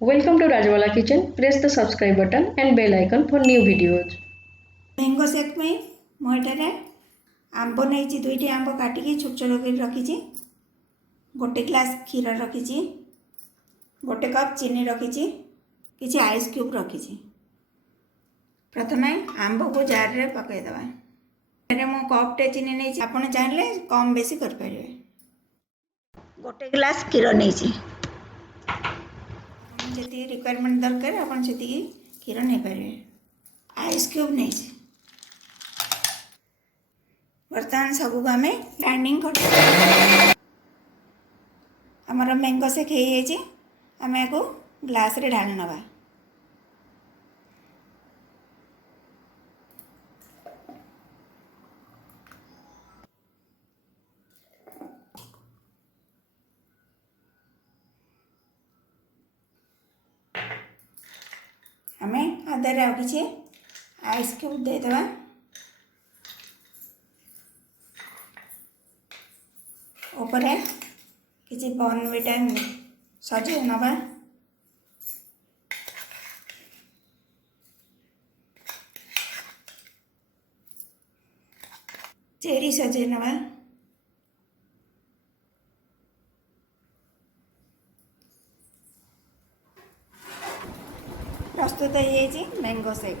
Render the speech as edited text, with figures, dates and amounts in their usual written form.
Welcome to Rajabala kitchen. Press the subscribe button and bell icon for new videos. Mango shake में मुझे आंब नहीं दुईटी आंब काटिकी छोट छोट कर रखी गोटे ग्लास क्षीर रखी गोटे कप चीनी रखी किसी आइस क्यूब रखी प्रथम आंब को जार रे पकईदे मु कपटे चीनी नहीं आप चाहिए कम बेसी कर गोटे ग्लास क्षीर नहीं जी रिक्वायरमेंट दरकार आप क्षीर नहीं पारे आइस क्यूब नहीं बर्तमान सबको आम ग्राइंडिंग कर आमर मैंगो शेक हो आम या ग्लास रे ढाली नवा आम आधार आ कि आइस क्यूब देदेवा ऊपर किसी बॉर्नविटा सजे नवा चेरी सजे नवा प्रस्तुत हो मैंगो शेक।